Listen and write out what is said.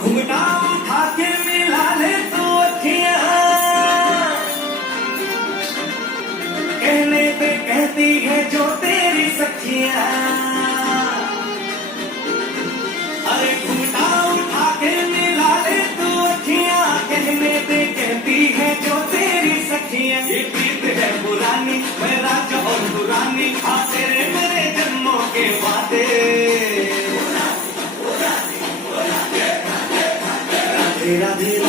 घुंघटा उठा के मिला ले तू अखियां, कहने पे कहती है जो तेरी सखियां। अरे घुंघटा उठा के मिला ले तू अखियां, कहने पे कहती है जो तेरी सखियां। ये प्रीत है पुरानी, मैं राजा और तू रानी, आ तेरे मेरे जन्मों के वादे। राधे राधे